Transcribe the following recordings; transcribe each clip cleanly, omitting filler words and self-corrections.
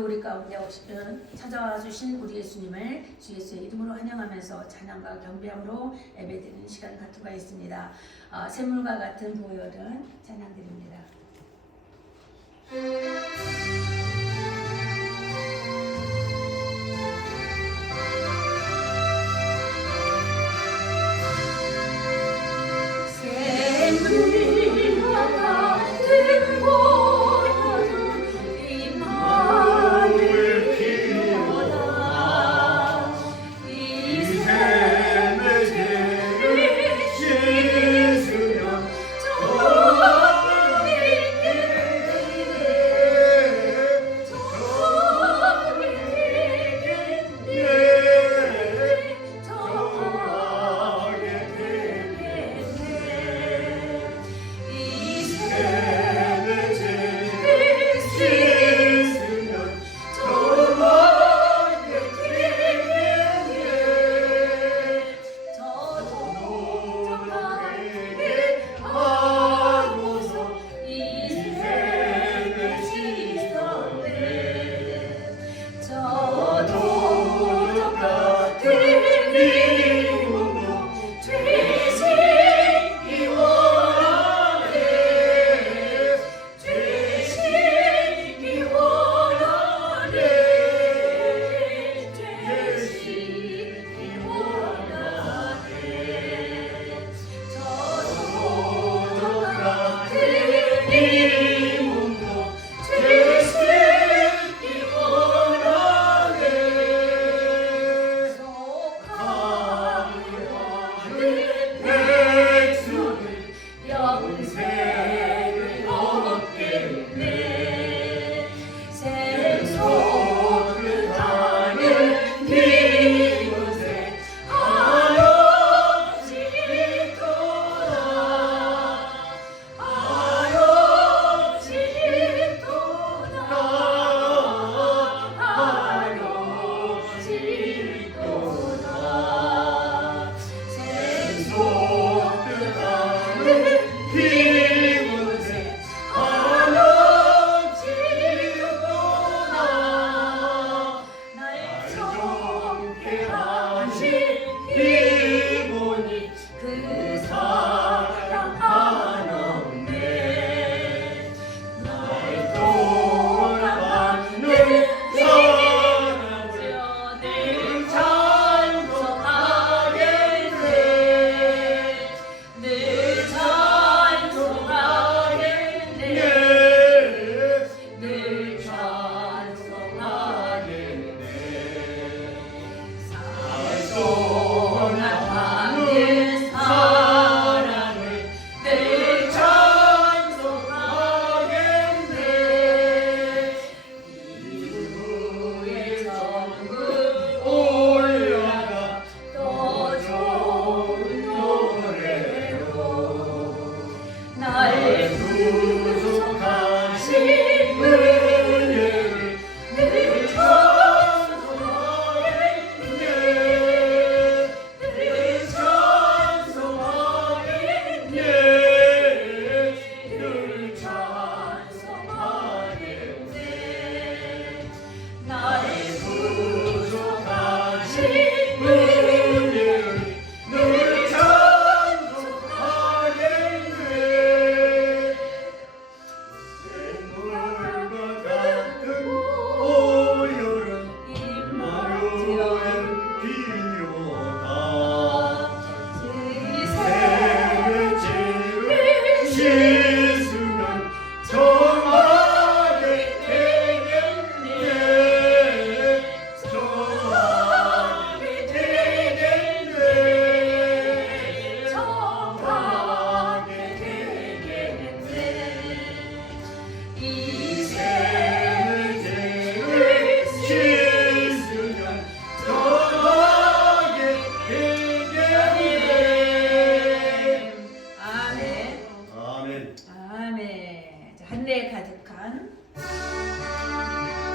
우리 가운데 찾아와 주신 우리 예수님을 주 예수의 이름으로 환영하면서 찬양과 경배함으로 예배드리는 시간 갖고 있습니다. 샘물과 같은 보혈은 찬양드립니다. 샘물과 같은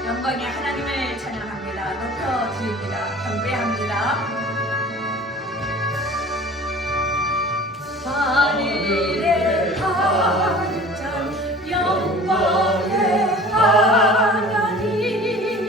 영광의 하나님을 찬양합니다. 높여드립니다. 경배합니다. 하늘의 가장 영광의 하나님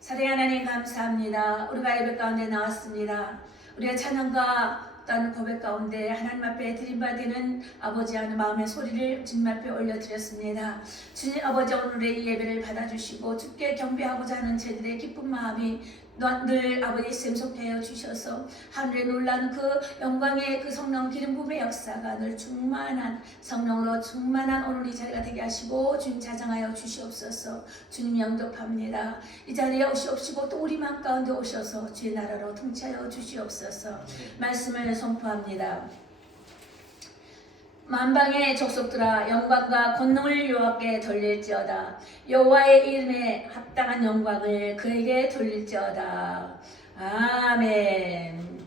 사랑의 하나님 감사합니다. 우리가 예배 가운데 나왔습니다. 우리가 찬양과 또한 고백 가운데 하나님 앞에 드림받는 아버지 하는 마음의 소리를 주님 앞에 올려드렸습니다. 주님 아버지 오늘의 이 예배를 받아주시고 주께 경배하고자 하는 저희들의 기쁜 마음이 늘 아버지 샘솟게 주셔서 하늘에 놀란 그 영광의 그 성령 기름 부음의 역사가 늘 충만한 성령으로 충만한 오늘 이 자리가 되게 하시고 주님 자장하여 주시옵소서. 주님 영접합니다. 이 자리에 오시옵시고 또 우리 마음 가운데 오셔서 주의 나라로 통치하여 주시옵소서. 말씀을 선포합니다. 만방의 족속들아 영광과 권능을 여호와께 돌릴지어다. 여호와의 이름에 합당한 영광을 그에게 돌릴지어다. 아멘.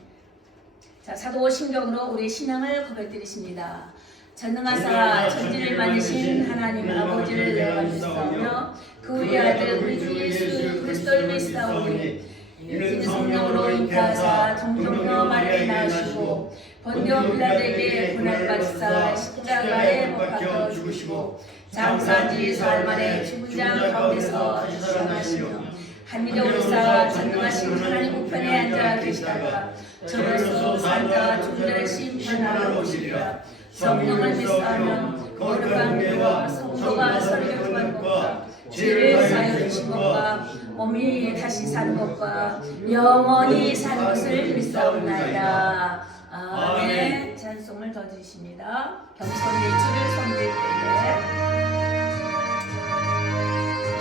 자, 사도신경으로 우리 신앙을 고백드리십니다. 전능하사 천지를 만드신 하나님 아버지를 내가 믿사오며 그 우리 아들 우리 주 예수 그리스도를 믿사오니 이는 성령으로 잉태하사 동정녀 마리아를 낳으시고 본디오 빌라도에게 고난받으사 십자가에 못 박혀 죽으시고 장사지 사흘 만에 죽은 자 가운데서 부활하시며 하늘에 오르사 전능하신 하나님 우편에 앉아 계시다가 저로서 산자 죽은 자를 심판하러 오시리라. 성령을 믿사하며 거룩한 교회와 성도가 서로 교통하는 것과 죄를 사하여 주신 것과 몸이 다시 사는 것과 영원히 사는 것을 믿사옵나이다. 아멘. 찬송을 더 드리십니다. 겸손히 주를 섬길 때에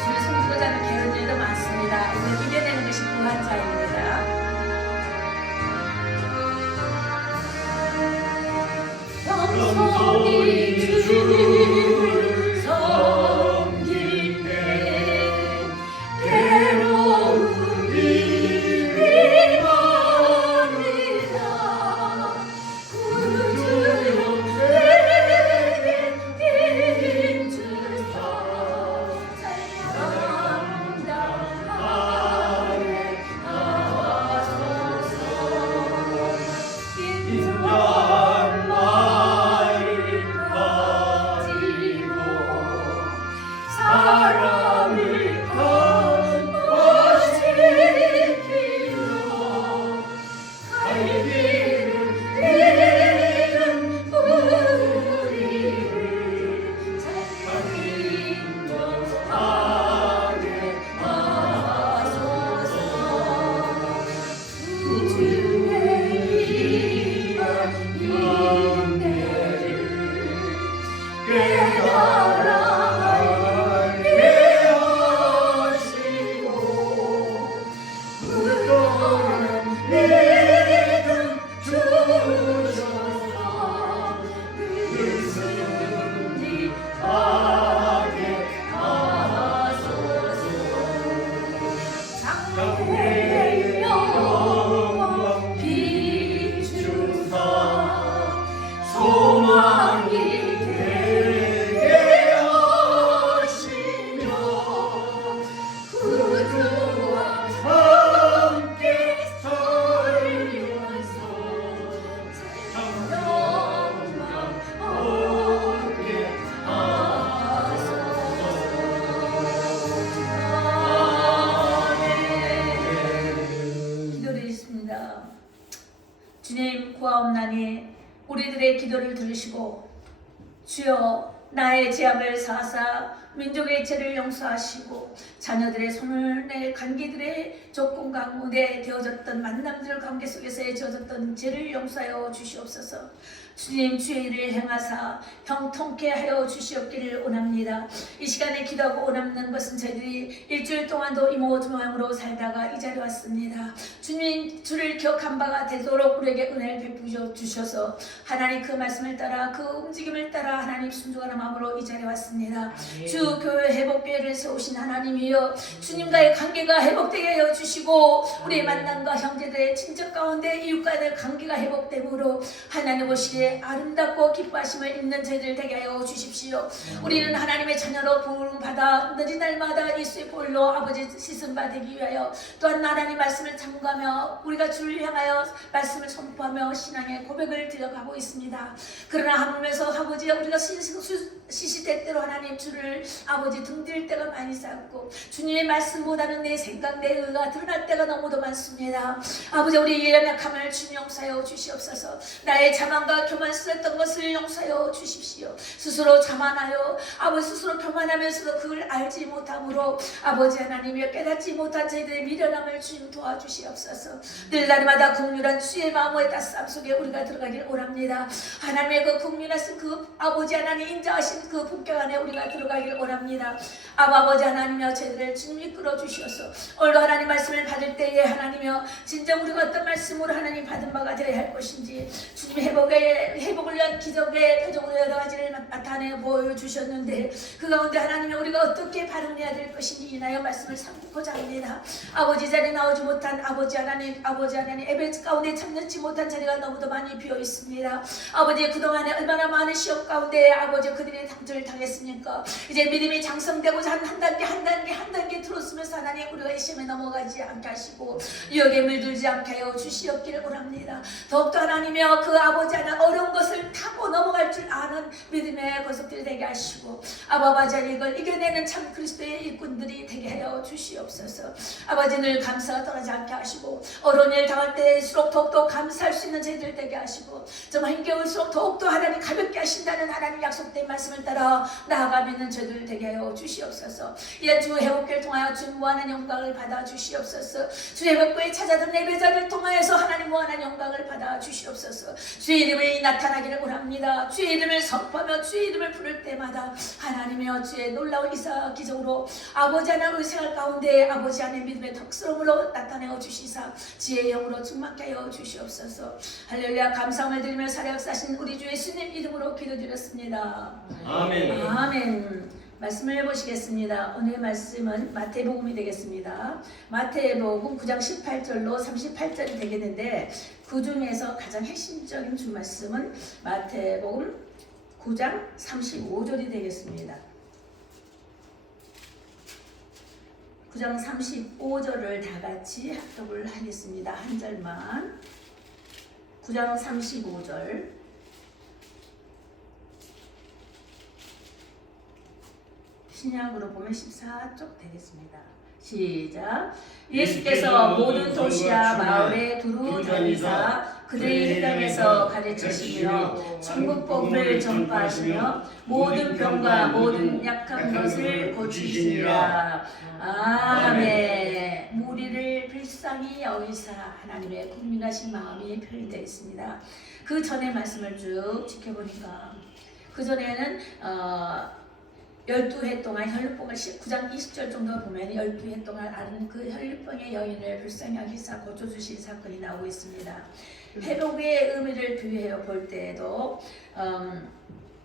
주를 섬기고자 하는 게으른 일도 많습니다. 오늘 기대되는 것이 부활자입니다. 겸손히 주를 섬길 때 괴로운 일이 많으나 구주여 내게 힘주사 감당하게 하소서. 사람을 건강시키며 갈 길을 잃은 우리를 인도하게 하소서. 주의 인내를 깨달아 주님 구하옵나니 우리들의 기도를 들으시고 주여 나의 죄악을 사하사 민족의 죄를 용서하시고 자녀들의 손을 내 관계들의 조건 가운데 되어졌던 만남들 관계 속에서의 지어졌던 죄를 용서하여 주시옵소서. 주님 주의 일을 행하사 형통케 하여 주시옵기를 원합니다. 이 시간에 기도하고 원하는 것은 저희들이 일주일 동안도 이모두 모양으로 살다가 이 자리에 왔습니다. 주님 주를 기억한 바가 되도록 우리에게 은혜를 베푸셔 주셔서 하나님 그 말씀을 따라 그 움직임을 따라 하나님 순종하는 마음으로 이 자리에 왔습니다. 주 교회 회복교회를 세우신 하나님이여 주님과의 관계가 회복되게 하여 주시고 우리의 만남과 형제들의 친척 가운데 이웃과의 관계가 회복되므로 하나님 보시기에 아름답고 기뻐하심을 입는 저희들 되게 하여 주십시오. 우리는 하나님의 자녀로 부름받아 늦은 날마다 예수의 볼로 아버지 씻음바 되기 위하여 또한 하나님 말씀을 참고하며 우리가 주를 향하여 말씀을 선포하며 신앙의 고백을 드려가고 있습니다. 그러나 하물면서 아버지 우리가 시시때때로 하나님 주를 아버지 등질 때가 많이 있었고 주님의 말씀보다는 내 생각 내 의가 드러날 때가 너무도 많습니다. 아버지 우리 연약함을 주님 용서하여 주시옵소서. 나의 자만과 교만스러웠던 것을 용서하여 주십시오. 스스로 자만하여 아버지 스스로 교만하면서도 그걸 알지 못함으로 아버지 하나님이 깨닫지 못한 저희들의 미련함을 주님 도와주시옵소서. 늘 날마다 국률한 주의 마음의 따스함 속에 우리가 들어가길 원합니다. 하나님의 그 국률하신 그 아버지 하나님 인자하신 그 본격 안에 우리가 들어가길 원합니다. 아버지 하나님이여 저희들을 주님 이끌어 주시옵소서. 오늘도 하나님 말씀을 받을 때에 하나님이여 진정 우리가 어떤 말씀으로 하나님 받은 바가 되어야 할 것인지 주님 회복을 위한 기적의 표적으로 여러 가지를 나타내 보여주셨는데 그 가운데 하나님이 우리가 어떻게 반응해야 될 것인지 인하여 말씀을 삼고자 합니다. 아버지 자리에 나오지 못한 아버지 하나님 예배 가운데 참여치 못한 자리가 너무도 많이 비어 있습니다. 아버지 그동안에 얼마나 많은 시험 가운데 아버지 그들이 상처를 당했습니까? 이제 믿음이 장성되고자 한 단계 들어서면서 하나님 우리가 이 시험에 넘어가지 않게 하시고 유혹에 물들지 않게 하여 주시옵기를 원합니다. 더욱더 하나님이여 그 아버지 하나 어려운 것을 타고 넘어갈 줄 아는 믿음의 권속들이 되게 하시고 아버지 이걸 이겨내는 참 그리스도의 일꾼들이 되게 하여 주시옵소서. 아버지 늘 감사가 떠나지 않게 하시고 어려운 일 당할 때일수록 더욱더 감사할 수 있는 저희들 되게 하시고 좀 힘겨울수록 더욱더 하나님 가볍게 하신다는 하나님 약속된 말씀을 따라 나아가 믿는 저희들 되게 하여 주시옵소서. 이런 주 회복회를 통하여 주 무한한 영광을 받아 주시옵소서. 주 회복회에 찾아든 예배자를 통하여서 하나님 무한한 영광을 받아 주시옵소서. 주의 이름이 나타나기를 원합니다. 주의 이름을 선포하며 주의 이름을 부를 때마다 하나님이여 주의 놀라운 이사 기적으로 아버지 하나님의 생활 가운데 아버지 안에 믿음의 덕스러움으로 나타내어 주시사 지혜의 영으로 충만케 하여 주시옵소서. 할렐루야. 감사함을 드리며 살아 역사하신 우리 주 예수님 이름으로 기도드렸습니다. 아멘. 아멘. 말씀을 해보시겠습니다. 오늘 말씀은 마태복음이 되겠습니다. 마태복음 9장 18절로 38절이 되겠는데 그 중에서 가장 핵심적인 주 말씀은 마태복음 9장 35절이 되겠습니다. 9장 35절을 다 같이 합독을 하겠습니다. 한 절만. 9장 35절. 신약으로 보면 14쪽 되겠습니다. 시작. 예수께서 모든 도시와 마을에 두루 다니사 그들의 회당에서 가르치시며 천국 복음을 전파하시며 모든 병과 모든 약한 것을 고치시니라. 아멘. 무리를 불쌍히 여기사 하나님의 국민하신 마음이 표현되어 있습니다. 그 전의 말씀을 쭉 지켜보니까 그 전에는 12해 동안 혈루병을 9장 20절 정도 보면 12해 동안 앓은 그 혈루병의 여인을 불쌍히 여기사 고쳐주신 사건이 나오고 있습니다. 회복의 의미를 비유해 볼 때에도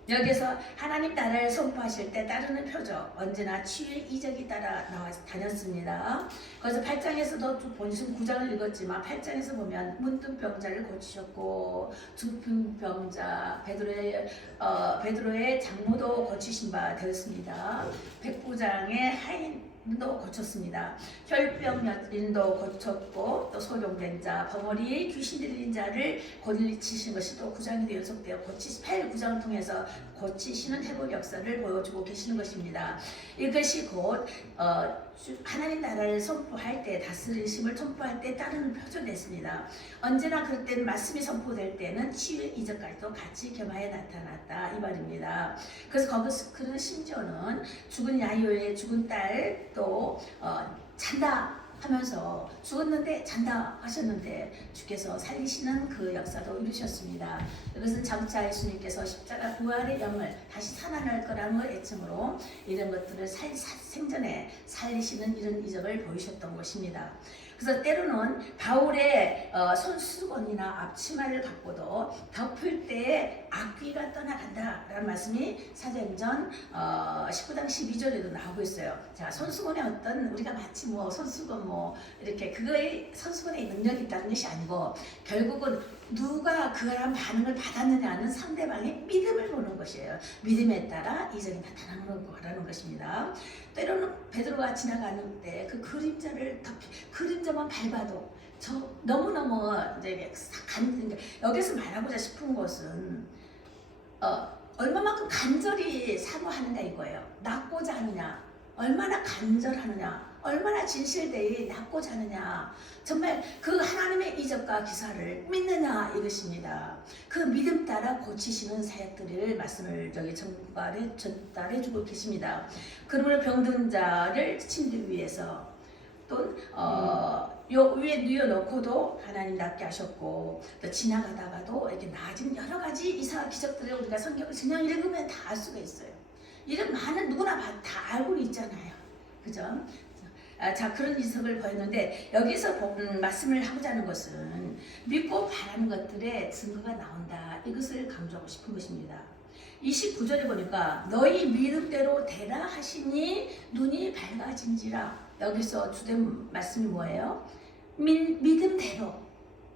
여기서 하나님 나라를 선포하실 때 따르는 표적 언제나 치유의 이적이 따라 다녔습니다. 그래서 8장에서도 쭉 본심 9장을 읽었지만 8장에서 보면 문둥병자를 고치셨고 중풍병자 베드로의 장모도 고치신 바 되었습니다. 백부장의 하인도 고쳤습니다. 혈병 여인도 고쳤고 또 소룡된 자 벙어리에 귀신 들린 자를 고치신 것이 또 9장에도 연속되어 8구장을 통해서 고치시는 회복 역사를 보여주고 계시는 것입니다. 이것이 곧 하나님 나라를 선포할 때 다스리심을 선포할 때 따르는 표적이었습니다. 언제나 그럴 때는 말씀이 선포될 때는 치유의 이적까지도 같이 겸하여 나타났다 이 말입니다. 그래서 거기서 그런 심지어는 죽은 야이오의 죽은 딸도 잔다 하면서 죽었는데 잔다 하셨는데 주께서 살리시는 그 역사도 이루셨습니다. 이것은 장차 예수님께서 십자가 부활의 영을 다시 살아날 거라는 애칭으로 이런 것들을 생전에 살리시는 이런 이적을 보이셨던 것입니다. 그래서 때로는 바울의 손수건이나 앞치마를 갖고도 덮을 때에 악귀가 떠나간다 라는 말씀이 사도행전 19장 12절에도 나오고 있어요. 자, 손수건의 어떤 우리가 마치 손수건 이렇게 그거의 손수건의 능력이 있다는 것이 아니고 결국은 누가 그런 반응을 받았느냐는 상대방의 믿음을 보는 것이에요. 믿음에 따라 이적이 나타나는 거라는 것입니다. 때로는 베드로가 지나가는 때 그 그림자만 밟아도 저 너무너무 이제 여기서 말하고자 싶은 것은 얼마만큼 간절히 사모하느냐 이거예요. 낫고자 하느냐, 얼마나 간절하느냐, 얼마나 진실되이 낫고자 하느냐, 정말 그 하나님의 이적과 기사를 믿느냐 이것입니다. 그 믿음 따라 고치시는 사역들을 말씀을 전달해주고 계십니다. 그러므로 병든 자를 침들 위해서 또 요 위에 누워놓고도 하나님 낫게 하셨고, 또 지나가다가도 이렇게 나아진 여러 가지 이상한 기적들을 우리가 성경을 그냥 읽으면 다 알 수가 있어요. 이런 많은 누구나 다 알고 있잖아요. 그죠? 자, 그런 이석을 보였는데 여기서 말씀을 하고자 하는 것은 믿고 바라는 것들의 증거가 나온다. 이것을 강조하고 싶은 것입니다. 29절에 보니까 너희 믿음대로 되라 하시니 눈이 밝아진지라. 여기서 주된 말씀이 뭐예요? 믿음대로,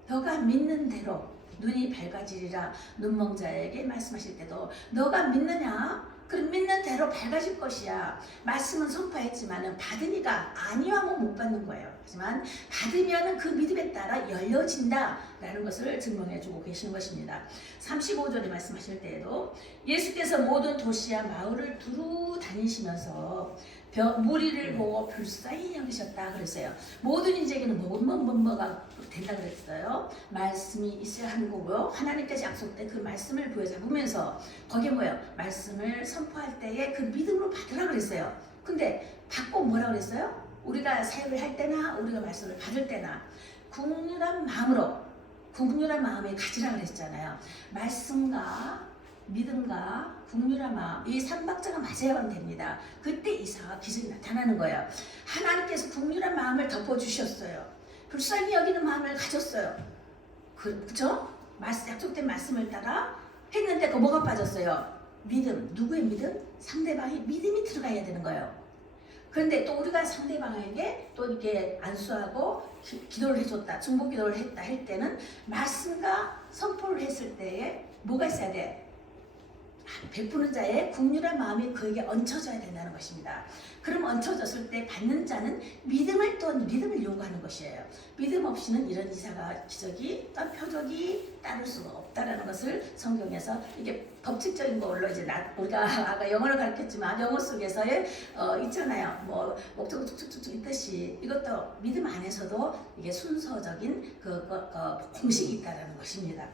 너가 믿는 대로 눈이 밝아지리라. 눈멍자에게 말씀하실 때도 너가 믿느냐? 그럼 믿는 대로 밝아질 것이야. 말씀은 선포했지만 받으니까 아니요 하면 못 받는 거예요. 하지만 받으면 그 믿음에 따라 열려진다 라는 것을 증명해주고 계시는 것입니다. 35절에 말씀하실 때에도 예수께서 모든 도시와 마을을 두루 다니시면서 무리를 보고 불쌍히 여기셨다 그랬어요. 모든 인재에게는 뭐가 된다 그랬어요. 말씀이 있어야 하는 거고요. 하나님께서 약속된 그 말씀을 부여잡으면서 거기에 뭐예요? 말씀을 선포할 때에 그 믿음으로 받으라 그랬어요. 근데 받고 뭐라 그랬어요? 우리가 사역을 할 때나 우리가 말씀을 받을 때나 국률한 마음에 가지라 그랬잖아요. 말씀과 믿음과 국률한 마음, 이 삼박자가 맞아야만 됩니다. 그때 이사와 기적이 나타나는 거예요. 하나님께서 국률한 마음을 덮어주셨어요. 불쌍히 여기는 마음을 가졌어요. 그렇죠? 약속된 말씀을 따라 했는데 그 뭐가 빠졌어요? 믿음. 누구의 믿음? 상대방의 믿음이 들어가야 되는 거예요. 그런데 또 우리가 상대방에게 또 이렇게 안수하고 기도를 해줬다, 중보 기도를 했다 할 때는 말씀과 선포를 했을 때에 뭐가 있어야 돼? 베푸는 자의 국률한 마음이 그에게 얹혀져야 된다는 것입니다. 그럼 얹혀졌을 때 받는 자는 믿음을 요구하는 것이에요. 믿음 없이는 이런 이사가 기적이 또 표적이 따를 수가 없다라는 것을 성경에서 이게 법칙적인 걸로 이제 우리가 아까 영어를 가르쳤지만 영어 속에서의 있잖아요. 뭐 목적어 쭉쭉쭉 있듯이 이것도 믿음 안에서도 이게 순서적인 그 공식이 있다라는 것입니다.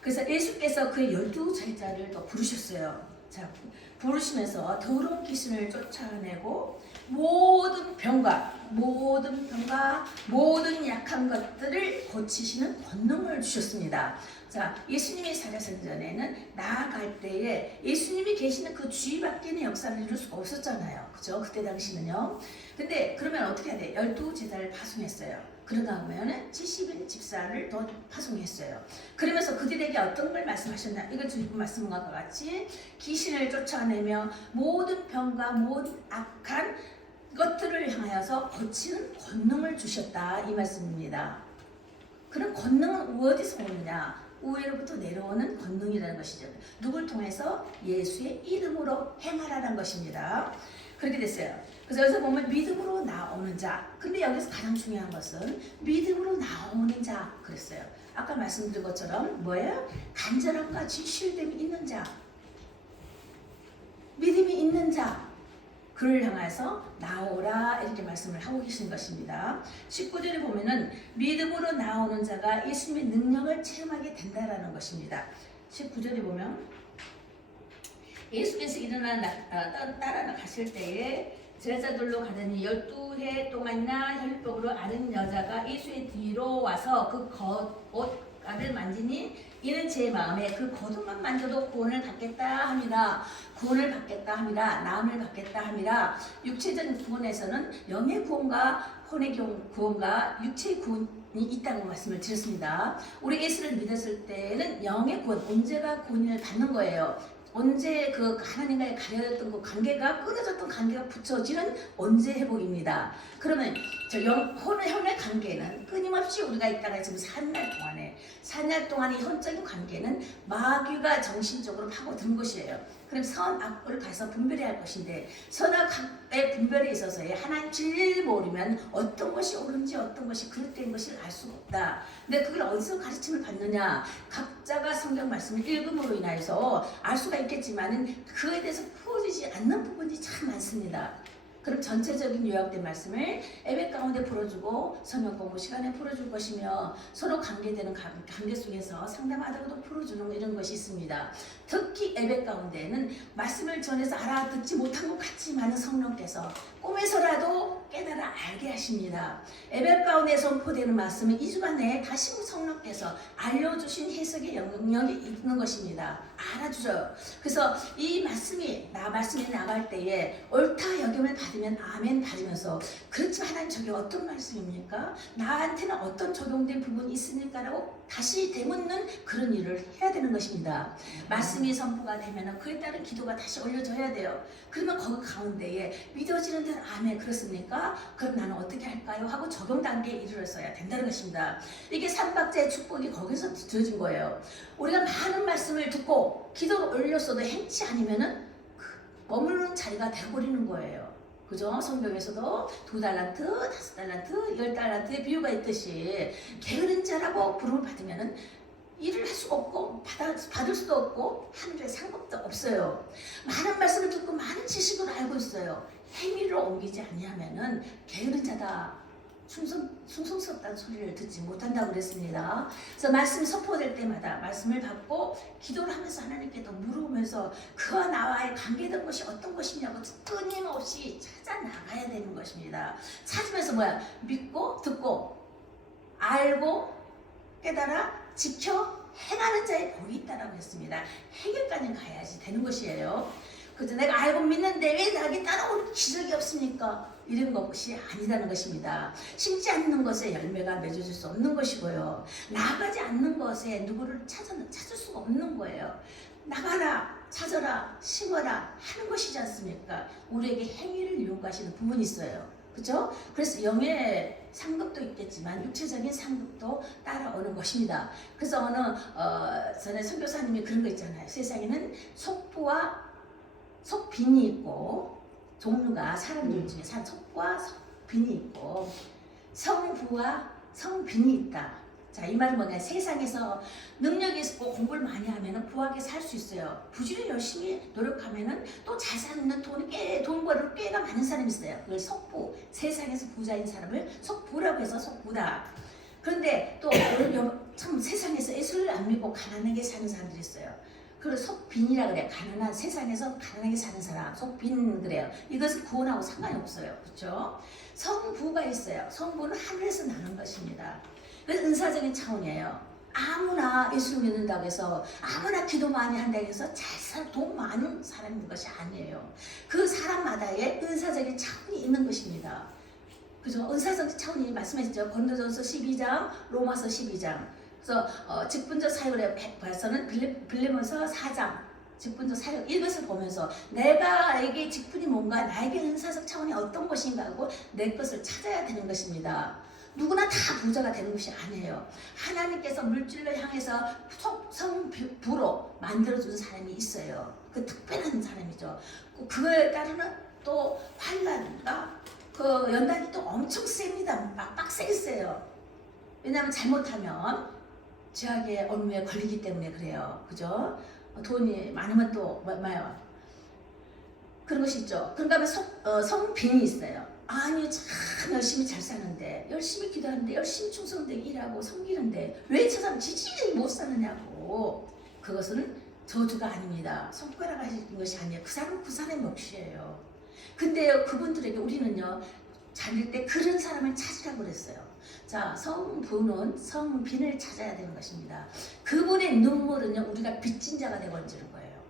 그래서 예수께서 그의 12제자를 또 부르셨어요. 자, 부르시면서 더러운 귀신을 쫓아내고 모든 병과 모든 약한 것들을 고치시는 권능을 주셨습니다. 자, 예수님이 살아선 전에는 나아갈 때에 예수님이 계시는 그 주위밖에는 역사를 이룰 수가 없었잖아요. 그죠? 그때 당시는요. 근데 그러면 어떻게 해야 돼? 12제자를 파송했어요. 그러다 보면 70인 집사를 더 파송했어요. 그러면서 그들에게 어떤 걸 말씀하셨나? 이걸 주님 말씀과 같이 귀신을 쫓아내며 모든 병과 모든 악한 것들을 향하여서 고치는 권능을 주셨다 이 말씀입니다. 그런 권능은 어디서 오느냐? 우에로부터 내려오는 권능이라는 것이죠. 누굴 통해서? 예수의 이름으로 행하라는 것입니다. 그렇게 됐어요. 그래서 여기서 보면 믿음으로 나오는 자. 근데 여기서 가장 중요한 것은 믿음으로 나오는 자 그랬어요. 아까 말씀드린 것처럼 뭐예요? 간절함과 진실됨이 있는 자. 믿음이 있는 자. 그를 향해서 나오라 이렇게 말씀을 하고 계신 것입니다. 19절에 보면은 믿음으로 나오는 자가 예수님의 능력을 체험하게 된다라는 것입니다. 19절에 보면 예수께서 따라 가실 때에 제자들로 가더니 12해 동안이나 혈병으로 앓은 여자가 예수의 뒤로 와서 그 겉옷을 만지니 이는 제 마음에 그 겉옷만 만져도 구원을 받겠다 함이라. 구원을 받겠다 함이라. 나음을 받겠다 함이라. 육체적인 구원에서는 영의 구원과 혼의 구원과 육체의 구원이 있다고 말씀을 드렸습니다. 우리 예수를 믿었을 때는 영의 구원, 언제가 구원을 받는 거예요. 언제 그 하나님과의 가려졌던 그 관계가 끊어졌던 관계가 붙여지는 언제 회복입니다. 그러면 저 혼의 관계는 끊임없이 우리가 있다가 지금 4날 동안에 4날 동안의 현적인 관계는 마귀가 정신적으로 파고든 것이에요. 그럼 선악을 가서 분별해야 할 것인데 선악의 분별에 있어서의 하나님 진리를 모르면 어떤 것이 옳은지 어떤 것이 그릇된 것을 알 수가 없다. 근데 그걸 어디서 가르침을 받느냐? 각자가 성경 말씀을 읽음으로 인하여서 알 수가 있겠지만은 그에 대해서 풀어지지 않는 부분이 참 많습니다. 그럼 전체적인 요약된 말씀을 예배 가운데 풀어주고 성경 공부 시간에 풀어줄 것이며 서로 관계되는 관계 속에서 상담하다가도 풀어주는 이런 것이 있습니다. 특히 예배 가운데는 말씀을 전해서 알아듣지 못한 것 같지만 성령께서 꿈에서라도 깨달아 알게 하십니다. 예배 가운데 선포되는 말씀은 2주간 내에 다시 성령께서 알려주신 해석의 영역이 있는 것입니다. 알아주셔요. 그래서 이 말씀이 나갈 때에 옳다 여김을 받으면 아멘 받으면서 그렇지만 하나님 저게 어떤 말씀입니까? 나한테는 어떤 적용된 부분이 있습니까? 라고 다시 되묻는 그런 일을 해야 되는 것입니다. 말씀이 선포가 되면 그에 따른 기도가 다시 올려져야 돼요. 그러면 거기 가운데에 믿어지는 대로 아멘 그렇습니까? 그럼 나는 어떻게 할까요? 하고 적용 단계에 이르렀어야 된다는 것입니다. 이게 삼박자의 축복이 거기서 주어진 거예요. 우리가 많은 말씀을 듣고 기도를 올렸어도 행치 않으면은 머무르는 자리가 되어버리는 거예요. 그죠? 성경에서도 2달란트, 5달란트, 10달란트의 비유가 있듯이 게으른 자라고 부름을 받으면은 일을 할 수가 없고 받을 수도 없고 하늘에 상급도 없어요. 많은 말씀을 듣고 많은 지식을 알고 있어요. 행위를 옮기지 아니하면은 게으른 자다. 충성스럽다는 소리를 듣지 못한다고 그랬습니다. 그래서 말씀이 선포될 때마다 말씀을 받고 기도를 하면서 하나님께 또 물으면서 그와 나와의 관계된 것이 어떤 것이냐고 끊임없이 찾아 나가야 되는 것입니다. 찾으면서 믿고 듣고 알고 깨달아 지켜 행하는 자의 복이 있다라고 했습니다. 해결까지 가야지 되는 것이에요. 그래서 내가 알고 믿는데 왜 나에게 따라오는 기적이 없습니까? 이런 것이 아니라는 것입니다. 심지 않는 것에 열매가 맺어질 수 없는 것이고요. 나가지 않는 것에 누구를 찾을 수가 없는 거예요. 나가라, 찾아라, 심어라 하는 것이지 않습니까? 우리에게 행위를 요구하시는 부분이 있어요. 그렇죠? 그래서 영의 상급도 있겠지만 육체적인 상급도 따라오는 것입니다. 그래서 전에 선교사님이 그런 거 있잖아요. 세상에는 속빈이 있고 종류가 사람들 중에 속과 속빈이 있고 성부와 성빈이 있다. 자, 이 말은 뭐냐? 세상에서 능력이 있고 공부를 많이 하면 부하게 살 수 있어요. 부지런히 열심히 노력하면 또 잘 사는 돈 벌을 꽤가 많은 사람이 있어요. 그걸 속부, 세상에서 부자인 사람을 속부라고 해서 속부다. 그런데 또 참 세상에서 예수를 안 믿고 가난하게 사는 사람들이 있어요. 그걸 속빈이라 그래. 가난한 세상에서 가난하게 사는 사람 속빈 그래요. 이것은 구원하고 상관이 없어요. 그렇죠? 성부가 있어요. 성부는 하늘에서 나는 것입니다. 그래서 은사적인 차원이에요. 아무나 예수를 믿는다고 해서 아무나 기도 많이 한다고 해서 돈 많은 사람인 것이 아니에요. 그 사람마다의 은사적인 차원이 있는 것입니다. 그죠? 은사적인 차원이 말씀하셨죠. 고린도전서 12장, 로마서 12장. 그래서 직분적 사역을 봐서는 빌레몬서 4장 직분적 사역 이것을 보면서 나에게 직분이 뭔가 나에게 은사적 차원이 어떤 것인가 하고 내 것을 찾아야 되는 것입니다. 누구나 다 부자가 되는 것이 아니에요. 하나님께서 물질을 향해서 성부로 만들어주는 사람이 있어요. 그 특별한 사람이죠. 그거에 따르는 또 환난과 그 연단이 또 엄청 셉니다. 막 빡세게 세요. 왜냐하면 잘못하면 죄악의 업무에 걸리기 때문에 그래요. 그죠? 돈이 많으면 또 그런 것이 있죠. 그런가 하면 성빈이 있어요. 아니 참 열심히 잘 사는데 열심히 기도하는데 열심히 충성되게 일하고 섬기는데 왜 저 사람 지지리 못 사느냐고. 그것은 저주가 아닙니다. 손가락 하시는 것이 아니에요. 그 사람의 몫이에요. 근데요 그분들에게 우리는요 자릴 때 그런 사람을 찾으라고 그랬어요. 자, 성부는 성빈을 찾아야 되는 것입니다. 그분의 눈물은요 우리가 빚진 자가 되어지는 거예요.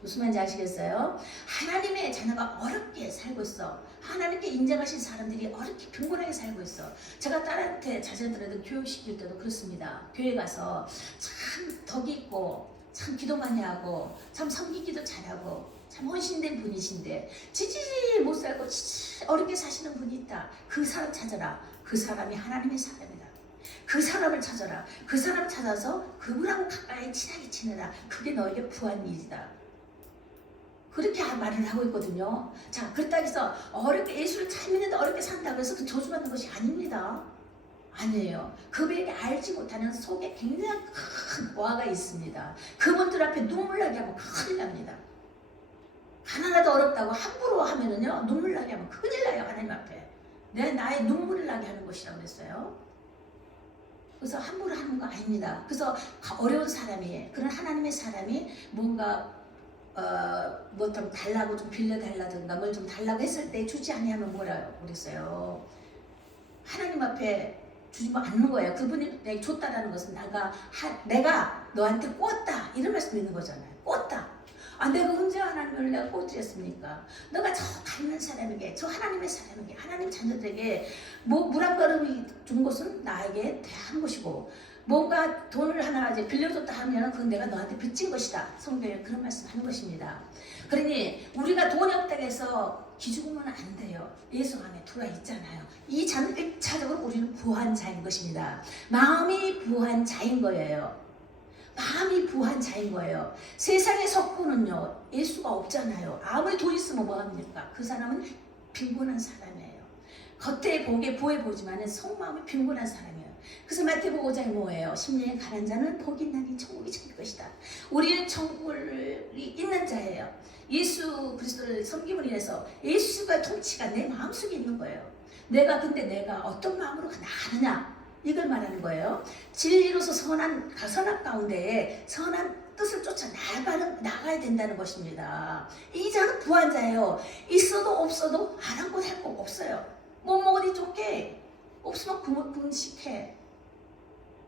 무슨 말인지 아시겠어요? 하나님의 자녀가 어렵게 살고 있어. 하나님께 인정하신 사람들이 어렵게 빈곤하게 살고 있어. 제가 딸한테 자녀들한테 교육시킬 때도 그렇습니다. 교회 가서 참 덕이 있고 참 기도 많이 하고 참 섬기기도 잘하고 참 헌신된 분이신데 지지리 못 살고 어렵게 사시는 분이 있다. 그 사람 찾아라. 그 사람이 하나님의 사람이다. 그 사람을 찾아라. 그 사람 찾아서 그분하고 가까이 친하게 지내라. 그게 너에게 부한 일이다. 그렇게 말을 하고 있거든요. 자, 그렇다고 해서 어렵게 예수를 잘 믿는데 어렵게 산다고 해서 그 저주받는 것이 아닙니다. 아니에요. 그분에게 알지 못하는 속에 굉장히 큰 보화가 있습니다. 그분들 앞에 눈물 나게 하면 큰일 납니다. 가난하다 어렵다고 함부로 하면은요, 눈물 나게 하면 큰일 나요. 하나님 앞에 나의 눈물을 나게 하는 것이라고 그랬어요. 그래서 함부로 하는 거 아닙니다. 그래서 어려운 사람이, 그런 하나님의 사람이 뭔가 뭐 좀 달라고, 좀 빌려달라든가 뭘 좀 달라고 했을 때 주지 아니하면 뭐라고 그랬어요. 하나님 앞에 주지 않는 거예요. 그분이 내가 줬다라는 것은 내가 너한테 꽂다 이런 말씀이 있는 거잖아요. 꽂다. 내가 언제 하나님을 내가 꽂드렸습니까? 너가 저 가난한 사람에게, 저 하나님의 사람에게, 하나님 자녀들에게 뭐 물 한 걸음이 준 것은 나에게 대한 것이고, 뭔가 돈을 하나 이제 빌려줬다 하면 그건 내가 너한테 빚진 것이다. 성경에 그런 말씀하는 것입니다. 그러니 우리가 돈이 없다고 해서 기죽으면 안 돼요. 예수 안에 들어와 있잖아요. 이 자는 1차적으로 우리는 부한 자인 것입니다. 마음이 부한 자인 거예요. 마음이 부한 자인 거예요. 세상의 석고는요, 예수가 없잖아요. 아무리 돈 있으면 뭐합니까? 그 사람은 빈곤한 사람이에요. 겉에 보기에 부해 보지만 속마음이 빈곤한 사람이에요. 그래서 마태복음 5장에 뭐예요? 심령에 가난 자는 복이 있나니 천국이 찾을 것이다. 우리는 천국이 있는 자예요. 예수 그리스도를 섬김을 인해서 예수가 통치가 내 마음속에 있는 거예요. 내가 어떤 마음으로 나가느냐, 이걸 말하는 거예요. 진리로서 선한 가운데에 선한 뜻을 쫓아 나가야 된다는 것입니다. 이 자는 부한 자예요. 있어도 없어도 아랑곳할 거 없어요. 못 먹으니 좋게, 없으면 금식해.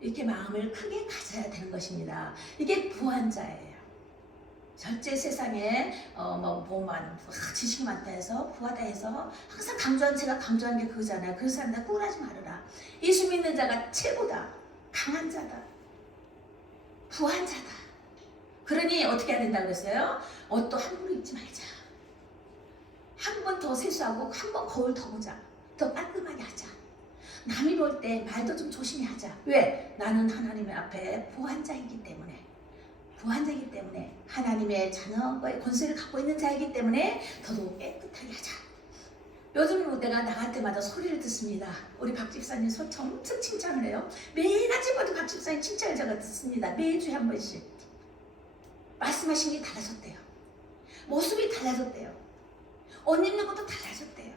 이렇게 마음을 크게 가져야 되는 것입니다. 이게 부한 자예요. 절대 세상에 지식이 많다 해서 부하다 해서 항상 제가 강조한 게 그거잖아요. 그 사람들 꿀하지 말아라. 예수 믿는 자가 최고다. 강한 자다. 부한 자다. 그러니 어떻게 해야 된다고 했어요? 옷도 함부로 입지 말자. 한 번 더 세수하고 한 번 거울 더 보자. 더 깔끔하게 하자. 남이 볼 때 말도 좀 조심히 하자. 왜? 나는 하나님의 앞에 부한 자이기 때문에. 부한자이기 때문에, 하나님의 자녀의 권세를 갖고 있는 자이기 때문에 더더욱 깨끗하게 하자. 요즘 내가 나갈 때마다 소리를 듣습니다. 우리 박 집사님 엄청 칭찬을 해요. 매일 아침마다 박 집사님 칭찬을 제가 듣습니다. 매주에 한 번씩. 말씀하신 게 달라졌대요. 모습이 달라졌대요. 옷 입는 것도 달라졌대요.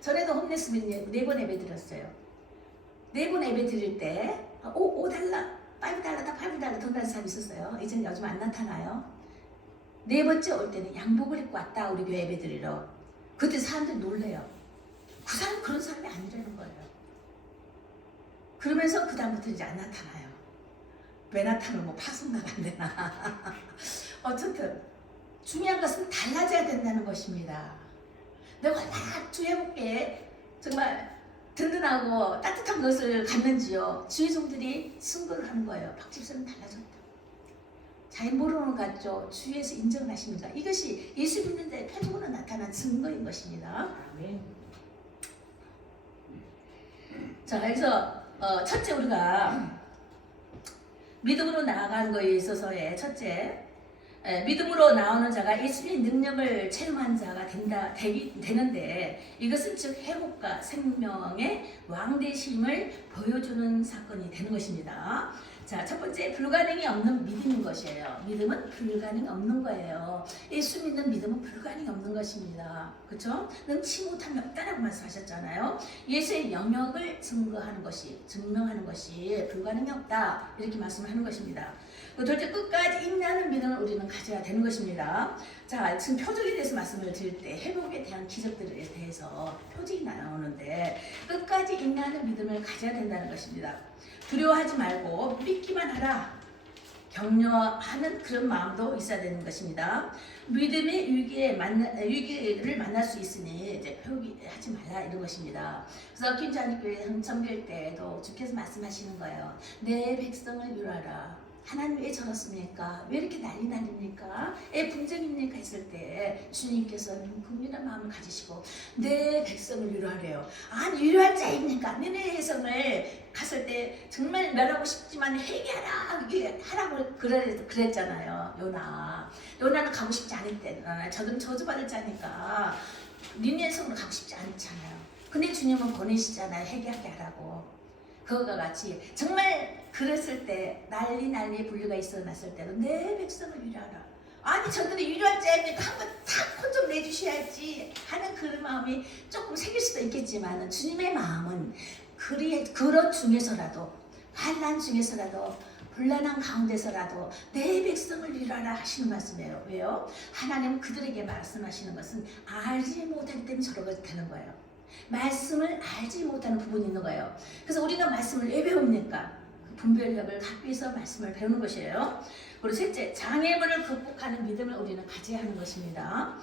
전에도 홈레스맨 4번 예배 드렸어요. 4번 예배 드릴 때 5달러, 5달러, 5달러 돈 받는 사람이 있었어요. 이제는 요즘 안 나타나요. 4번째 올 때는 양복을 입고 왔다, 우리 교회 예배 드리러. 그때 사람들이 놀래요. 그 사람 그런 사람이 아니라는 거예요. 그러면서 그 다음부터 이제 안 나타나요. 왜 나타나면 파송 나간대나. 어쨌든 중요한 것은 달라져야 된다는 것입니다. 내가 얼마나 주의해볼게 정말 든든하고 따뜻한 것을 갖는지요. 주의 종들이 승부를 하는 거예요. 박 집사는 달라졌다. 잘 모르는 것 같죠? 주위에서 인정을 하십니다. 이것이 예수 믿는 자의 표적으로 나타난 증거인 것입니다. 아멘. 자, 그래서 첫째, 우리가 믿음으로 나아가는 것에 있어서의 첫째, 믿음으로 나오는 자가 예수의 능력을 체험한 자가 되는데, 이것은 즉 회복과 생명의 왕되심을 보여주는 사건이 되는 것입니다. 자, 첫 번째, 불가능이 없는 믿음인 것이에요. 믿음은 불가능이 없는 거예요. 예수 믿는 믿음은 불가능이 없는 것입니다. 그렇죠? 능치 못함이 없다라고 말씀하셨잖아요. 예수의 영역을 증명하는 것이 불가능이 없다, 이렇게 말씀을 하는 것입니다. 도대체 끝까지 인내하는 믿음을 우리는 가져야 되는 것입니다. 자, 지금 표적에 대해서 말씀을 드릴 때 회복에 대한 기적들에 대해서 표적이 나오는데, 끝까지 인내하는 믿음을 가져야 된다는 것입니다. 두려워하지 말고 믿기만 하라. 격려하는 그런 마음도 있어야 되는 것입니다. 믿음의 위기를 만날 수 있으니 이제 포기하지 말라, 이런 것입니다. 그래서 김장교회 성결 때도 주께서 말씀하시는 거예요. 내 백성을 위로하라. 하나님 왜 저렇습니까? 왜 이렇게 난립니까? 왜 분쟁입니까? 했을 때 주님께서 긍휼한 마음을 가지시고 내 백성을 위로하래요. 아니 위로할 자입니까? 니네 해성을 갔을 때 정말 멸하고 싶지만 회개하라 이게 하라고 그랬잖아요. 요나는 가고 싶지 않을 때 저주받을 자니까 니네 성으로 가고 싶지 않잖아요. 근데 주님은 보내시잖아요. 회개하게 하라고. 그것과 같이 정말 그랬을 때 난리 분류가 있어났을 때도 내 백성을 위로하라. 아니 저들이 위로할 자입니까? 한번 탁 혼 좀 내주셔야지 하는 그런 마음이 조금 생길 수도 있겠지만 주님의 마음은 그런 중에서라도 환난 중에서라도 불난한 가운데서라도 내 백성을 위로하라 하시는 말씀이에요. 왜요? 하나님은 그들에게 말씀하시는 것은 알지 못하기 때문에 저러게 되는 거예요. 말씀을 알지 못하는 부분이 있는 거예요. 그래서 우리가 말씀을 왜 배웁니까? 분별력을 갖기 위해서 말씀을 배우는 것이에요. 그리고 셋째, 장애물을 극복하는 믿음을 우리는 가져야 하는 것입니다.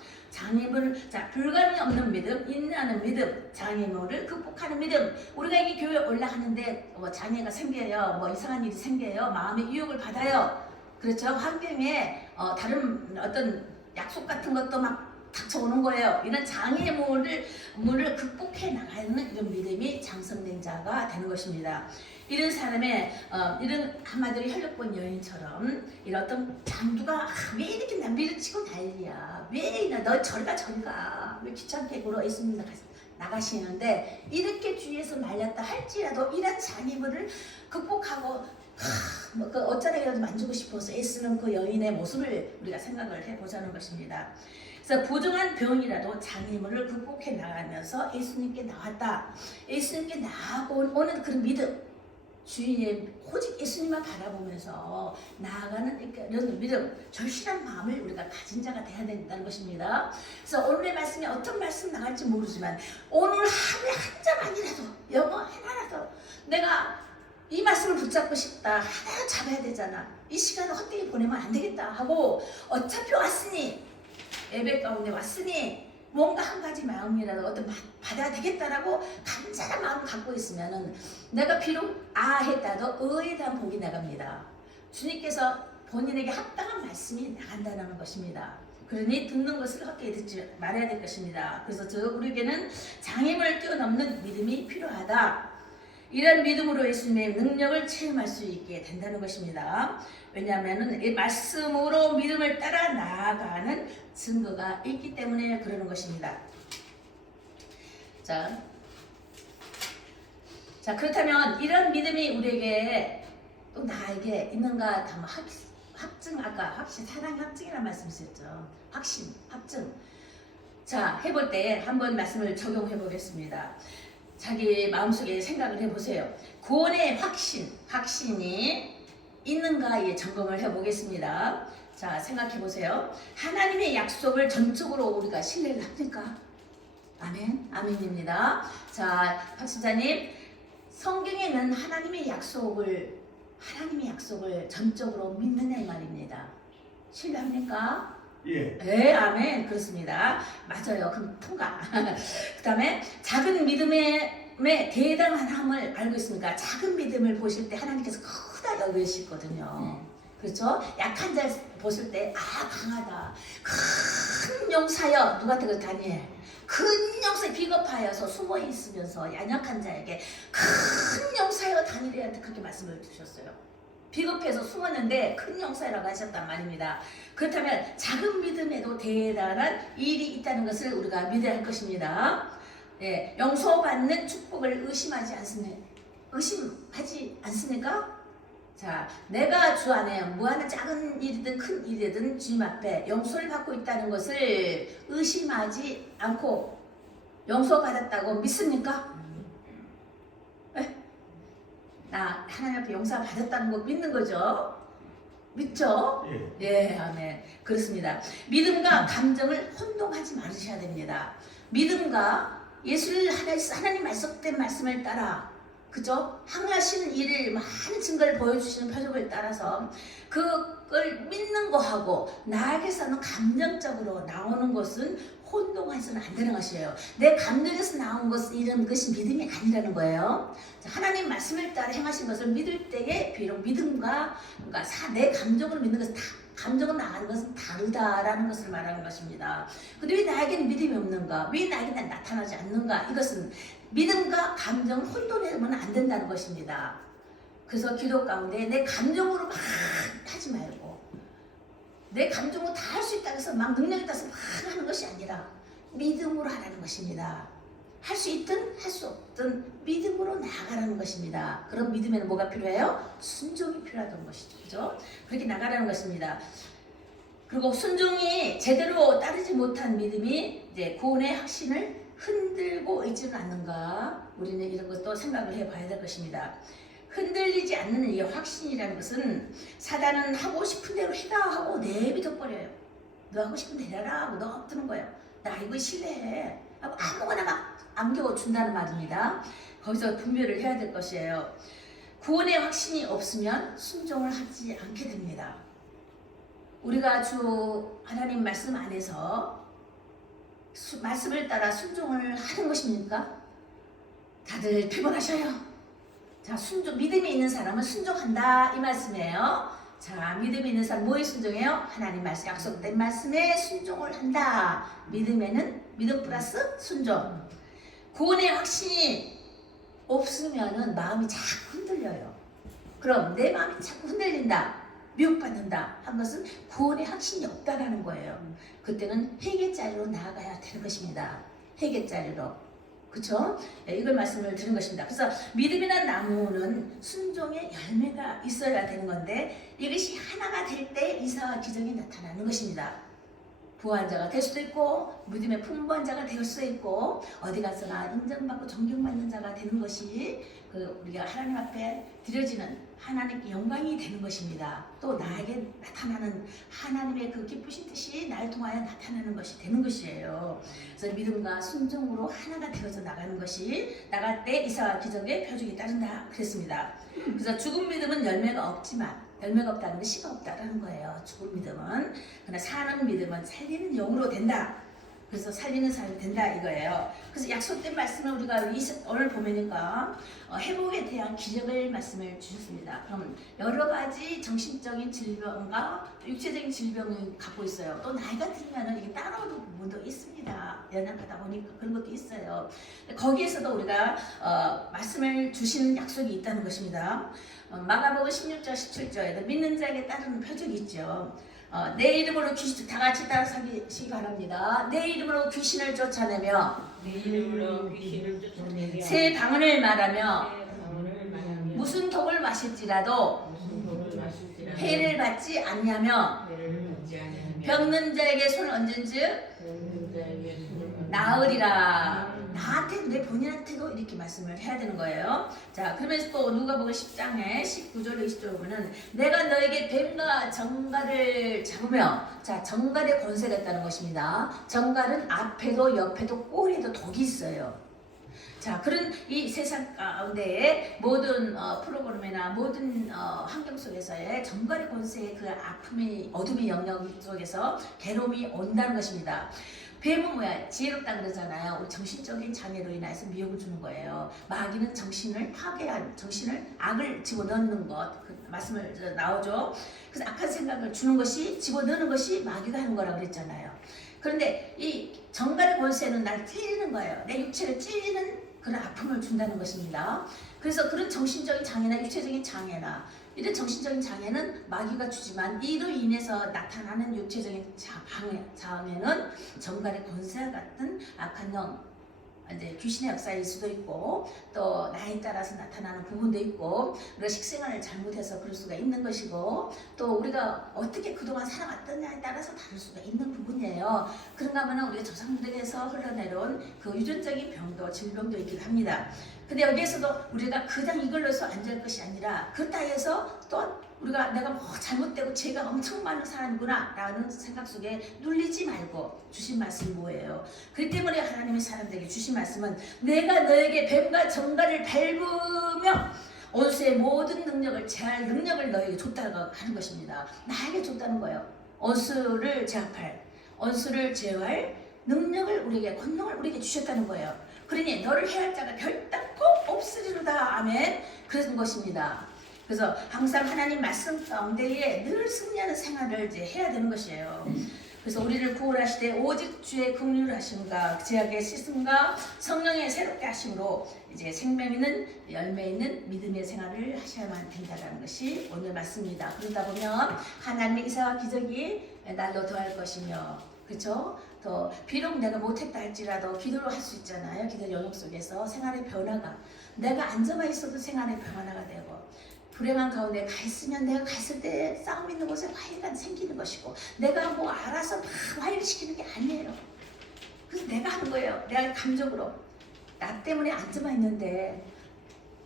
불가능이 없는 믿음, 인내하는 믿음, 장애물을 극복하는 믿음. 우리가 이 교회에 올라가는데 장애가 생겨요. 이상한 일이 생겨요. 마음의 유혹을 받아요. 그렇죠? 환경에 다른 어떤 약속 같은 것도 막 닥쳐오는 거예요. 이런 장애물을 극복해 나가는 이런 믿음이 장성된 자가 되는 것입니다. 이런 사람의 이런 한마디로 혈육본 여인처럼 이런 어떤 장두가 왜 이렇게 난 밀어치고 난리야. 왜 너 저리가 왜 귀찮게 굴어 예수님 나가시는데 이렇게 주위에서 말렸다 할지라도 이런 장애물을 극복하고 어쩌라고 만지고 싶어서 애쓰는 그 여인의 모습을 우리가 생각을 해보자는 것입니다. 그래서 부정한 병이라도 장애물을 극복해 나가면서 예수님께 나왔다. 예수님께 나아가고 오는 그런 믿음, 주위에 오직 예수님만 바라보면서 나아가는 이런 믿음, 절실한 마음을 우리가 가진 자가 돼야 된다는 것입니다. 그래서 오늘의 말씀이 어떤 말씀 나갈지 모르지만 오늘 하루에 한 자만이라도 영어 하나라도 내가 이 말씀을 붙잡고 싶다. 하나 잡아야 되잖아. 이 시간을 헛되이 보내면 안 되겠다 하고 어차피 왔으니 예배 가운데 왔으니 뭔가 한 가지 마음이라도 어떤 받아야 되겠다라고 간절한 마음을 갖고 있으면은 내가 비록 했다도 의에 대한 복이 나갑니다. 주님께서 본인에게 합당한 말씀이 나간다는 것입니다. 그러니 듣는 것을 헛되이 듣지 말아야 될 것입니다. 그래서 우리에게는 장애물을 뛰어넘는 믿음이 필요하다. 이런 믿음으로 예수님의 능력을 체험할 수 있게 된다는 것입니다. 왜냐하면 이 말씀으로 믿음을 따라 나아가는 증거가 있기 때문에 그러는 것입니다. 자, 그렇다면 이런 믿음이 우리에게 또 나에게 있는가 하면 확증, 아까 사랑 확증이라는 말씀 있었죠. 확증. 자, 해볼 때 한번 말씀을 적용해 보겠습니다. 자기 마음속에 생각을 해보세요. 구원의 확신이 있는가 점검을 해보겠습니다. 자, 생각해보세요. 하나님의 약속을 전적으로 우리가 신뢰를 합니까? 아멘, 아멘입니다. 자, 박신자님, 성경에는 하나님의 약속을 전적으로 믿느냐 이 말입니다. 신뢰합니까? 예. 네, 아멘. 그렇습니다. 맞아요. 그럼 통과. 그 다음에 작은 믿음의 대단함을 알고 있습니까? 작은 믿음을 보실 때 하나님께서 크다 여기시거든요. 그렇죠? 약한 자 보실 때 강하다. 큰 용사여. 누구한테 다니엘. 큰 용사에 비겁하여서 숨어 있으면서 연약한 자에게 큰 용사여 다니엘한테 그렇게 말씀을 주셨어요. 비겁해서 숨었는데 큰 용사라고 하셨단 말입니다. 그렇다면 작은 믿음에도 대단한 일이 있다는 것을 우리가 믿어야 할 것입니다. 예, 용서받는 축복을 의심하지 않습니까? 자, 내가 주 안에 무한한 작은 일이든 큰 일이든 주님 앞에 용서를 받고 있다는 것을 의심하지 않고 용서받았다고 믿습니까? 나 하나님 앞에 용서 받았다는 거 믿는 거죠? 믿죠? 예, 아멘. 그렇습니다. 믿음과 감정을 혼동하지 말으셔야 됩니다. 믿음과 하나님 말씀된 말씀을 따라, 그죠? 항하시는 일을 많은 증거를 보여주시는 표적을 따라서 그걸 믿는 거하고 나에게서는 감정적으로 나오는 것은 혼동해서는 안 되는 것이에요. 내 감정에서 나온 것은 이런 것이 믿음이 아니라는 거예요. 자, 하나님 말씀을 따라 행하신 것을 믿을 때에 비록 믿음과 그러니까 내 감정으로 믿는 것은 감정으로 나가는 것은 다르다라는 것을 말하는 것입니다. 근데 왜 나에게는 믿음이 없는가? 왜 나에게는 나타나지 않는가? 이것은 믿음과 감정을 혼돈하면 안 된다는 것입니다. 그래서 기도 가운데 내 감정으로 막 하지 말고 내 감정으로 다 할 수 있다고 해서 막 능력이 있다고 해서 막 하는 것이 아니라 믿음으로 하라는 것입니다. 할 수 있든 할 수 없든 믿음으로 나아가라는 것입니다. 그럼 믿음에는 뭐가 필요해요? 순종이 필요하다는 것이죠. 그죠? 그렇게 나가라는 것입니다. 그리고 순종이 제대로 따르지 못한 믿음이 이제 구원의 확신을 흔들고 있지는 않는가? 우리는 이런 것도 생각을 해봐야 될 것입니다. 흔들리지 않는 이 확신이라는 것은 사단은 하고 싶은 대로 해라 하고 내비둬 버려요. 너 하고 싶은 대로 해라 하고 너 엎드는 거예요. 나 이거 신뢰해 하고 아무거나 막 안겨준다는 말입니다. 거기서 분별을 해야 될 것이에요. 구원의 확신이 없으면 순종을 하지 않게 됩니다. 우리가 주 하나님 말씀 안에서 말씀을 따라 순종을 하는 것입니까? 다들 피곤하셔요. 자, 믿음이 있는 사람은 순종한다 이 말씀이에요. 자, 믿음이 있는 사람 뭐에 순종해요? 하나님 말씀, 약속된 말씀에 순종을 한다. 믿음 플러스 순종. 구원의 확신이 없으면은 마음이 자꾸 흔들려요. 그럼 내 마음이 자꾸 흔들린다, 미혹받는다 한 것은 구원의 확신이 없다라는 거예요. 그때는 회개자리로 나아가야 되는 것입니다. 회개자리로. 그렇죠? 이걸 말씀을 드린 것입니다. 그래서 믿음이란 나무는 순종의 열매가 있어야 되는 건데 이것이 하나가 될 때 이사와 기적이 나타나는 것입니다. 부한 자가 될 수도 있고 믿음의 풍부한 자가 될 수도 있고 어디 가서나 인정받고 존경받는 자가 되는 것이 우리가 하나님 앞에 드려지는 하나님께 영광이 되는 것입니다. 또 나에게 나타나는 하나님의 그 기쁘신 뜻이 나를 통하여 나타나는 것이 되는 것이에요. 그래서 믿음과 순종으로 하나가 되어서 나가는 것이 나갈 때 이사와 기적의 표적이 따른다 그랬습니다. 그래서 죽은 믿음은 열매가 없지만 열매가 없다는 건 씨가 없다라는 거예요. 죽은 믿음은. 그러나 사는 믿음은 살리는 영으로 된다. 그래서 살리는 사람이 된다 이거예요. 그래서 약속된 말씀을 우리가 오늘 보면니까 회복에 대한 기적의 말씀을 주셨습니다. 그럼 여러 가지 정신적인 질병과 육체적인 질병을 갖고 있어요. 또 나이가 들면은 이게 따라오는 부분도 있습니다. 연약하다 보니까 그런 것도 있어요. 거기에서도 우리가 말씀을 주시는 약속이 있다는 것입니다. 마가복음 16절 17절에도 믿는 자에게 따르는 표적이 있죠. 내 이름으로 귀신 다 같이 따라서기 바랍니다. 내 이름으로 귀신을 쫓아내며 새 방언을 말하며 무슨 독을 마실지라도 해를 받지 않냐며 병든 자에게 손을 얹은즉 나으리라. 나한테도 내 본인한테도 이렇게 말씀을 해야 되는 거예요. 자, 그러면서 또 누가복음 10장에 19절 20절 보면 내가 너에게 뱀과 정갈을 잡으며, 자, 정갈의 권세가 있다는 것입니다. 정갈은 앞에도 옆에도 꼬리에도 독이 있어요. 자, 그런 이 세상 가운데에 모든 프로그램이나 모든 환경 속에서의 정갈의 권세의 그 아픔이 어둠의 영역 속에서 괴로움이 온다는 것입니다. 뱀은 뭐야? 지혜롭다 그러잖아요. 우리 정신적인 장애로 인해서 미혹을 주는 거예요. 마귀는 정신을 파괴한, 정신을 악을 집어넣는 것, 그 말씀을 나오죠. 그래서 악한 생각을 주는 것이, 집어넣는 것이 마귀가 하는 거라고 그랬잖아요. 그런데 이 정갈의 권세는 나를 찔리는 거예요. 내 육체를 찔리는 그런 아픔을 준다는 것입니다. 그래서 그런 정신적인 장애나 육체적인 장애나 이런 정신적인 장애는 마귀가 주지만 이로 인해서 나타나는 육체적인 장애는 정갈의 권세와 같은 악한 영, 이제 귀신의 역사일 수도 있고 또 나이에 따라서 나타나는 부분도 있고 우리가 식생활을 잘못해서 그럴 수가 있는 것이고 또 우리가 어떻게 그동안 살아왔느냐에 따라서 다를 수가 있는 부분이에요. 그런가 하면 우리가 조상들에게서 흘러내려온 그 유전적인 병도 질병도 있기도 합니다. 근데 여기에서도 우리가 그냥 이걸로서 앉을 것이 아니라 그렇다 해서 또 우리가 내가 뭐 잘못되고 죄가 엄청 많은 사람이구나 라는 생각 속에 눌리지 말고 주신 말씀이 뭐예요? 그렇기 때문에 하나님의 사람들에게 주신 말씀은 내가 너에게 뱀과 정갈을 밟으며 원수의 모든 능력을 제할 능력을 너에게 줬다고 하는 것입니다. 나에게 줬다는 거예요. 원수를 제압할, 원수를 제어할 능력을 우리에게, 권능을 우리에게 주셨다는 거예요. 그러니 너를 해할 자가 결단코 없으리로다. 아멘. 그런 것입니다. 그래서 항상 하나님 말씀 가운데에 늘 승리하는 생활을 이제 해야 되는 것이에요. 그래서 우리를 구원하시되 오직 주의 긍휼하심과 제약의 씻음과 성령의 새롭게 하심으로 이제 생명 있는 열매 있는 믿음의 생활을 하셔야만 된다는 것이 오늘 말씀입니다. 그러다 보면 하나님의 이사와 기적이 날로 더할 것이며, 그렇죠? 더 비록 내가 못했다 할지라도 기도를 할 수 있잖아요. 기도 영역 속에서 생활의 변화가, 내가 앉아만 있어도 생활의 변화가 되고, 불행한 가운데 가 있으면 내가 갔을 때 싸움 있는 곳에 화해가 생기는 것이고, 내가 뭐 알아서 막 화해를 시키는 게 아니에요. 그래서 내가 하는 거예요. 내가 감정으로 나 때문에 앉아만 있는데,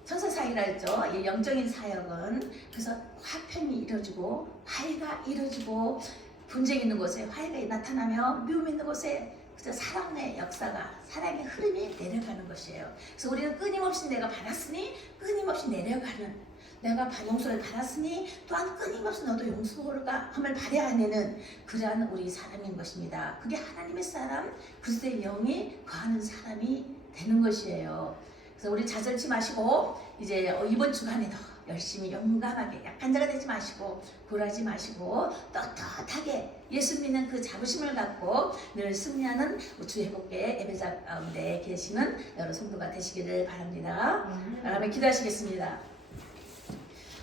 천사사역이라 했죠. 이 영적인 사역은 그래서 화평이 이루어지고 화해가 이루어지고, 분쟁 있는 곳에 화해가 나타나며 미움 있는 곳에 그래서 사랑의 역사가, 사랑의 흐름이 내려가는 것이에요. 그래서 우리는 끊임없이 내가 받았으니 끊임없이 내려가는, 내가 용서를 받았으니 또한 끊임없이 너도 용서가 함을 받아야 하는 그러한 우리 사람인 것입니다. 그게 하나님의 사람, 그리스도의 영이 거하는 사람이 되는 것이에요. 그래서 우리 좌절치 마시고 이제 이번 주간에도 열심히 용감하게 약한 자가 되지 마시고 굴하지 마시고 떳떳하게 예수 믿는 그 자부심을 갖고 늘 승리하는 주 회복계 예배자 가운데 계시는 여러 성도가 되시기를 바랍니다. 그다음에 기도하시겠습니다.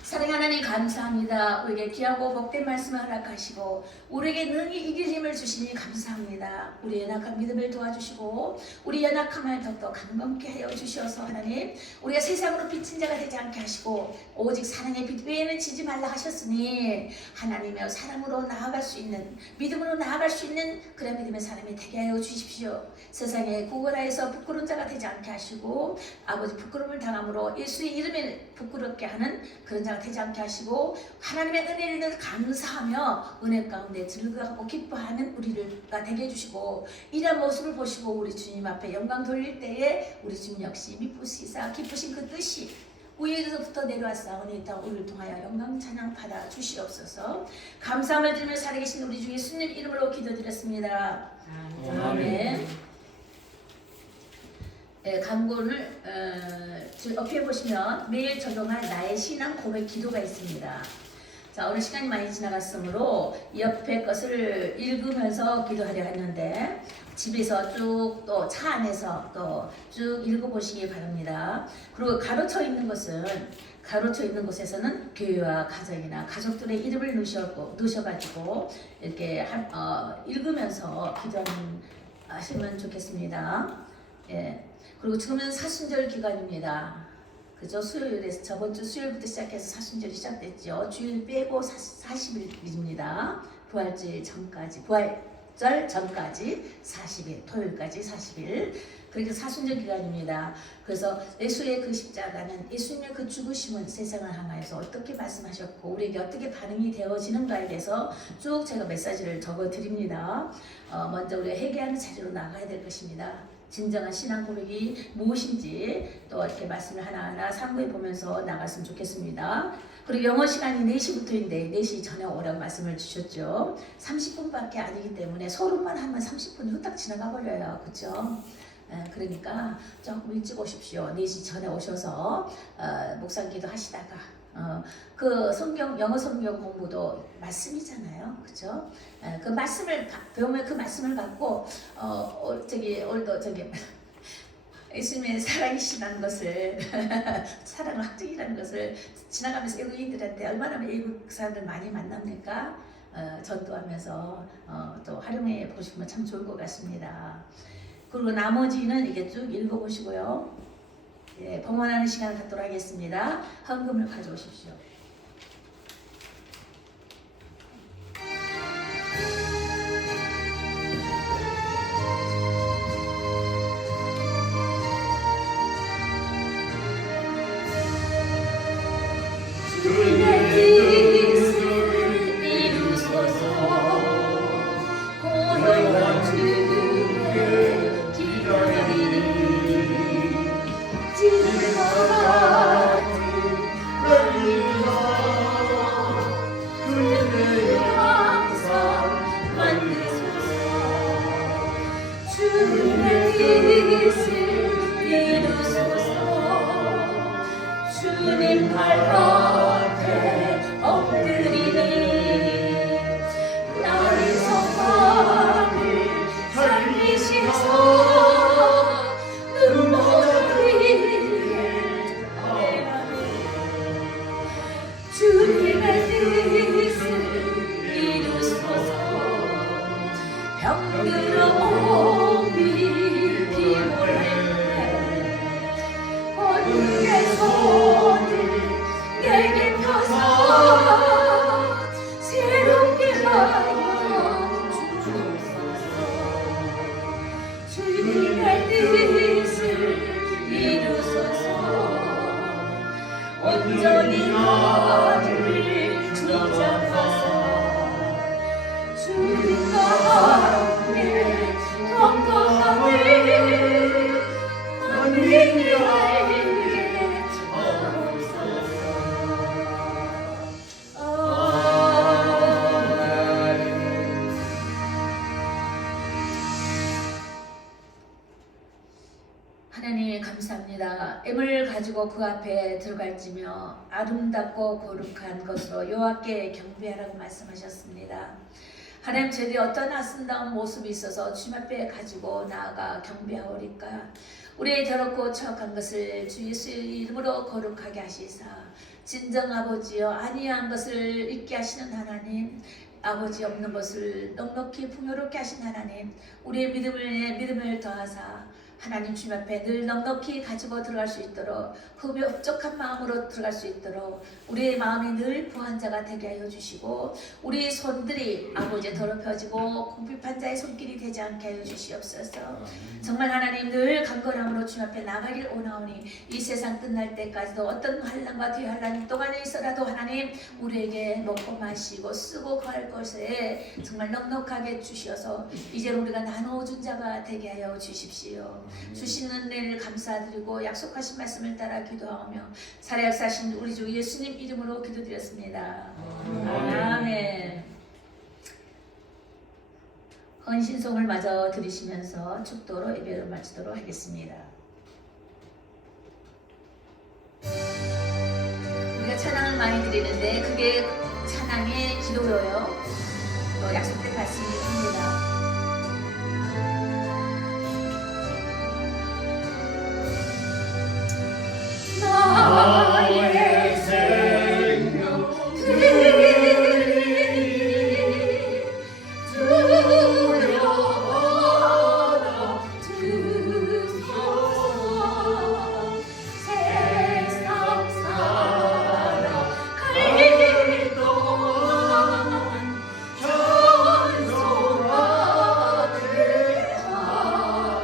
사랑하는 하나님 감사합니다. 우리에게 귀하고 복된 말씀을 허락하시고 우리에게 능히 이길 힘을 주시니 감사합니다. 우리 연약한 믿음을 도와주시고 우리 연약함을 더욱더 강건케 하여 주시어서 하나님, 우리가 세상으로 비친 자가 되지 않게 하시고 오직 사랑의 빛 외에는 지지 말라 하셨으니 하나님의 사랑으로 나아갈 수 있는, 믿음으로 나아갈 수 있는 그런 믿음의 사람이 되게 하여 주십시오. 세상에 구걸하여서 부끄러운 자가 되지 않게 하시고 아버지 부끄러움을 당함으로 예수의 이름을 부끄럽게 하는 그런 자가 되지 않게 하시고 하나님의 은혜를 감사하며 은혜 가운데 즐거워하고 기뻐하는 우리가 되게 해주시고, 이런 모습을 보시고 우리 주님 앞에 영광 돌릴 때에 우리 주님 역시 미쁘시사 기쁘신 그 뜻이 위에서부터 내려왔사오니 우리를 통하여 영광 찬양 받아 주시옵소서. 감사함을 드리며 살아계신 우리 주 예수님 이름으로 기도드렸습니다. 아멘. 강론을 옆에 보시면 매일 적용할 나의 신앙 고백 기도가 있습니다. 자, 오늘 시간이 많이 지나갔으므로 옆에 것을 읽으면서 기도하려 했는데 집에서 쭉 또 차 안에서 또 쭉 읽어보시기 바랍니다. 그리고 가로쳐 있는 곳에서는 교회와 가정이나 가족들의 이름을 넣으셔가지고 이렇게 읽으면서 기도하시면 좋겠습니다. 예. 그리고 지금은 사순절 기간입니다. 그죠? 수요일에서 저번 주 수요일부터 시작해서 사순절이 시작됐죠. 주일 빼고 40일입니다. 부활절 전까지 40일, 토요일까지 40일. 그렇게 사순절 기간입니다. 그래서 예수의 그 십자가는, 예수님의 그 죽으심은 세상을 향하여서 어떻게 말씀하셨고 우리에게 어떻게 반응이 되어지는가에 대해서 쭉 제가 메시지를 적어드립니다. 먼저 우리가 회개하는 자리로 나가야 될 것입니다. 진정한 신앙 고백이 무엇인지 또 이렇게 말씀을 하나하나 참고해 보면서 나갔으면 좋겠습니다. 그리고 영어 시간이 4시부터인데 4시 전에 오라고 말씀을 주셨죠. 30분밖에 아니기 때문에 서론만 하면 30분이 후딱 지나가 버려요. 그렇죠? 그러니까 조금 일찍 오십시오. 4시 전에 오셔서 묵상기도 하시다가 그 영어 성경 공부도 말씀이잖아요. 그렇죠? 그 말씀을 배우면 그 말씀을 갖고 예수님의 사랑이시라는 것을 사랑은 확증이라는 것을 지나가면서 외국인들한테 얼마나 외국 사람들 많이 만납니까? 전도하면서 또 활용해 보시면 참 좋을 것 같습니다. 그리고 나머지는 이게 쭉 읽어보시고요. 예, 봉헌하는 시간을 갖도록 하겠습니다. 헌금을 가져오십시오. 주 온전히 나를 주장하사 주님과 함께 동거하네 만민이 하나님 감사합니다. M을 가지고 그 앞에 들어갈지며 아름답고 거룩한 것으로 여호와께 경배하라고 말씀하셨습니다. 하나님 제게 어떤 아름다운 모습이 있어서 주님 앞에 가지고 나아가 경배하오리까. 우리의 더럽고 처악한 것을 주 예수의 이름으로 거룩하게 하시사 진정 아버지여 안이한 것을 잊게 하시는 하나님, 아버지 없는 것을 넉넉히 풍요롭게 하신 하나님, 우리의 믿음을 더하사 하나님 주님 앞에 늘 넉넉히 가지고 들어갈 수 있도록 흡족한 마음으로 들어갈 수 있도록 우리의 마음이 늘 부한 자가 되게 하여 주시고 우리 손들이 아버지의 더럽혀지고 궁핍한 자의 손길이 되지 않게 하여 주시옵소서. 정말 하나님 늘 강건함으로 주님 앞에 나가길 원하오니 이 세상 끝날 때까지도 어떤 환난과 뒤환난 동안에 있어라도 하나님 우리에게 먹고 마시고 쓰고 거할 것에 정말 넉넉하게 주시어서 이제 우리가 나누어준 자가 되게 하여 주십시오. 주신 은혜를 감사드리고 약속하신 말씀을 따라 기도하며 살아 역사하신 우리 주 예수님 이름으로 기도드렸습니다. 아멘. 헌신송을 마저 드리시면서 축도로 예배를 마치도록 하겠습니다. 우리가 찬양을 많이 드리는데 그게 찬양의 기도예요. 또 약속된 말씀입니다. 나의 생명 드리니 두려워하나 주소서. 세상 살아갈 동안 전소하게 하소서.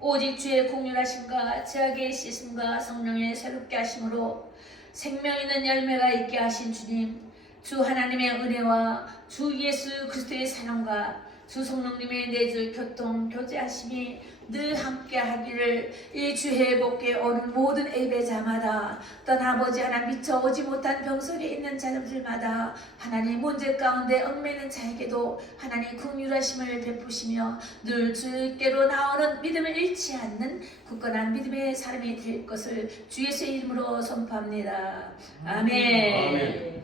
오직 주의 공률하심과 죄악의 씻음과 성령의 새롭게 하심으로 생명 있는 열매가 있게 하신 주님, 주 하나님의 은혜와 주 예수 그리스도의 사랑과 주 성령님의 내줄 교통 교제하심이 늘 함께하기를 이 주의 복에 오는 모든 예배자마다 또 아버지 하나님 미처 오지 못한 병석에 있는 자녀들마다 하나님 문제 가운데 얽매는 자에게도 하나님 긍휼하심을 베푸시며 늘 주께로 나오는 믿음을 잃지 않는 굳건한 믿음의 사람이 될 것을 주 예수의 이름으로 선포합니다. 아멘. 아멘.